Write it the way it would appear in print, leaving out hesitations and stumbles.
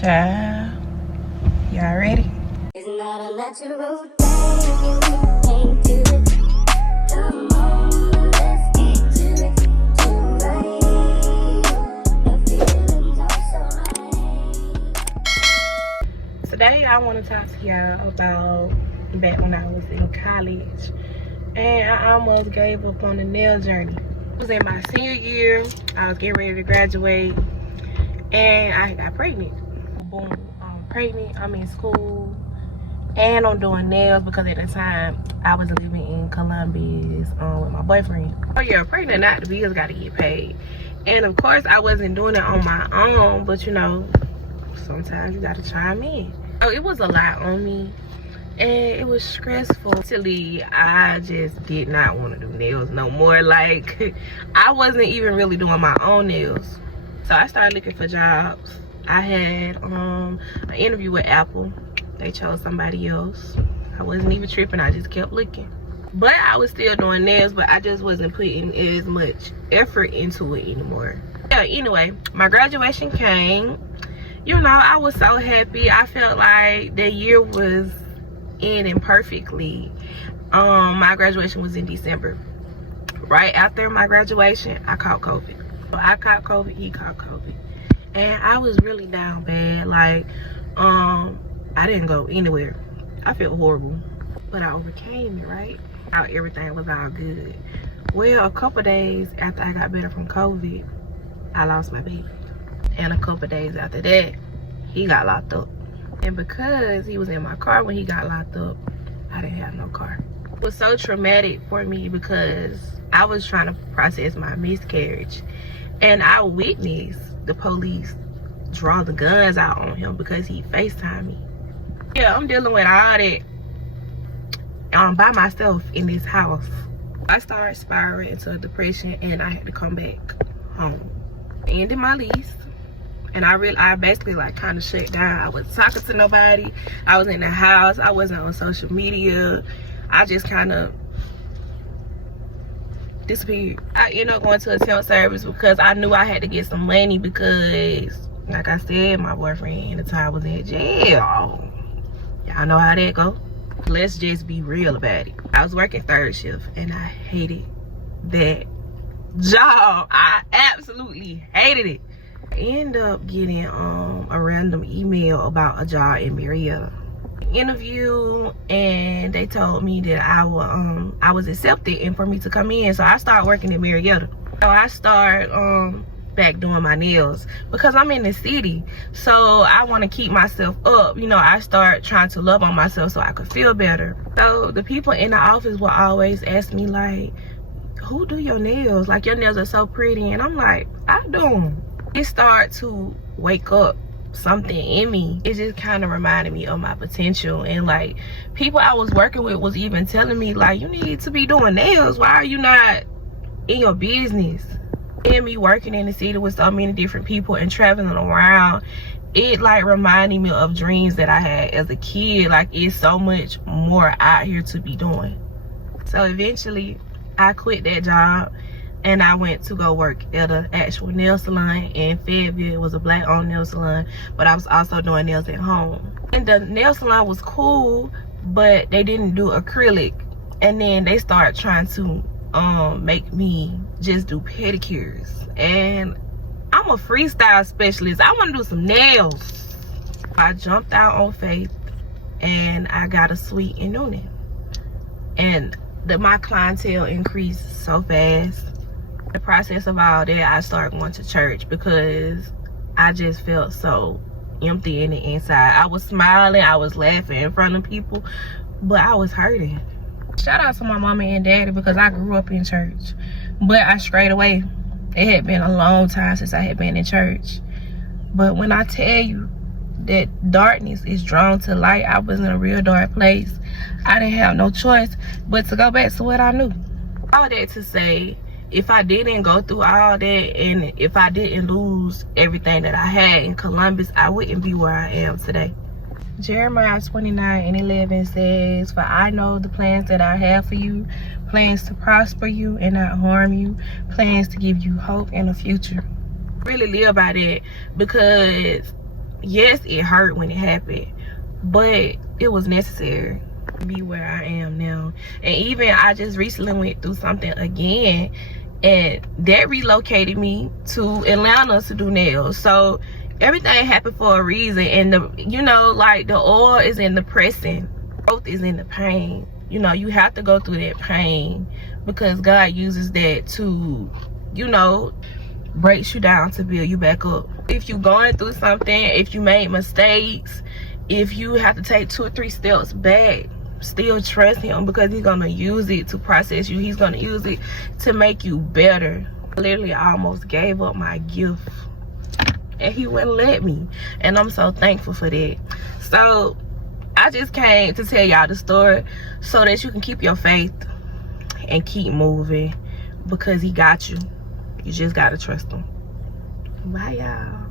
Child, y'all ready? It's not a natural thing, can't do it. Come on, let's get to it. Tonight, the feelings are so right. Today I want to talk to y'all about back when I was in college and I almost gave up on the nail journey. It was in my senior year. I was getting ready to graduate and I got pregnant. Boom, I'm pregnant, I'm in school, and I'm doing nails because at the time I was living in Columbus with my boyfriend. Oh yeah, pregnant, not the bills gotta get paid. And of course I wasn't doing it on my own, but you know, sometimes you gotta chime in. So it was a lot on me and it was stressful. Actually, I just did not want to do nails no more. Like, I wasn't even really doing my own nails. So I started looking for jobs. I had an interview with Apple. They chose somebody else. I wasn't even tripping, I just kept looking. But I was still doing nails, but I just wasn't putting as much effort into it anymore. Yeah, anyway, my graduation came. You know, I was so happy. I felt like the year was ending perfectly. My graduation was in December. Right after my graduation, I caught COVID. So I caught COVID, he caught COVID. And I was really down bad. Like, I didn't go anywhere. I felt horrible. But I overcame it, right? How everything was all good. Well, a couple days after I got better from COVID, I lost my baby. And a couple days after that, he got locked up. And because he was in my car when he got locked up, I didn't have no car. It was so traumatic for me because I was trying to process my miscarriage. And I witnessed the police draw the guns out on him because he FaceTimed me. Yeah, I'm dealing with all that by myself in this house. I started spiraling into a depression and I had to come back home. Ended my lease. And I basically like kind of shut down. I wasn't talking to nobody. I was in the house. I wasn't on social media. I just kind of disappeared. I ended up going to a temp service because I knew I had to get some money because, like I said, my boyfriend at the time was in jail. Y'all know how that go. Let's just be real about it. I was working third shift and I hated that job. I absolutely hated it. I ended up getting a random email about a job in Marietta. Interview, and they told me that I was accepted and for me to come in. So I started working in Marietta. So I started back doing my nails because I'm in the city. So I want to keep myself up. You know, I start trying to love on myself so I could feel better. So the people in the office will always ask me like, who do your nails? Like, your nails are so pretty. And I'm like, I do them. It started to wake up something in me. It just kind of reminded me of my potential. And like, people I was working with was even telling me like, you need to be doing nails. Why are you not in your business? And me working in the city with so many different people and traveling around, it like reminded me of dreams that I had as a kid. Like, it's so much more out here to be doing. So eventually I quit that job and I went to go work at an actual nail salon in Fayetteville. It was a black owned nail salon, but I was also doing nails at home. And the nail salon was cool, but they didn't do acrylic. And then they started trying to make me just do pedicures. And I'm a freestyle specialist. I want to do some nails. I jumped out on faith and I got a suite in Noonan. And my clientele increased so fast. The process of all that, I started going to church because I just felt so empty in the inside. I was smiling, I was laughing in front of people, but I was hurting. Shout out to my mama and daddy because I grew up in church, but I strayed away. It had been a long time since I had been in church. But when I tell you that darkness is drawn to light, I was in a real dark place. I didn't have no choice but to go back to what I knew. All that to say, if I didn't go through all that and if I didn't lose everything that I had in Columbus, I wouldn't be where I am today. Jeremiah 29:11 says, for I know the plans that I have for you, plans to prosper you and not harm you, plans to give you hope in the future. Really live by that because Yes, it hurt when it happened, but it was necessary to be where I am now. And even I just recently went through something again, and that relocated me to Atlanta to do nails. So everything happened for a reason. And like the oil is in the pressing, growth is in the pain. You have to go through that pain, because God uses that to breaks you down to build you back up. If you're going through something, if you made mistakes, if you have to take 2 or 3 steps back, still trust him, because he's gonna use it to process you. He's gonna use it to make you better. Literally, I almost gave up my gift and he wouldn't let me, and I'm so thankful for that. So I just came to tell y'all the story so that you can keep your faith and keep moving, because he got you. You just gotta trust him. Bye, y'all.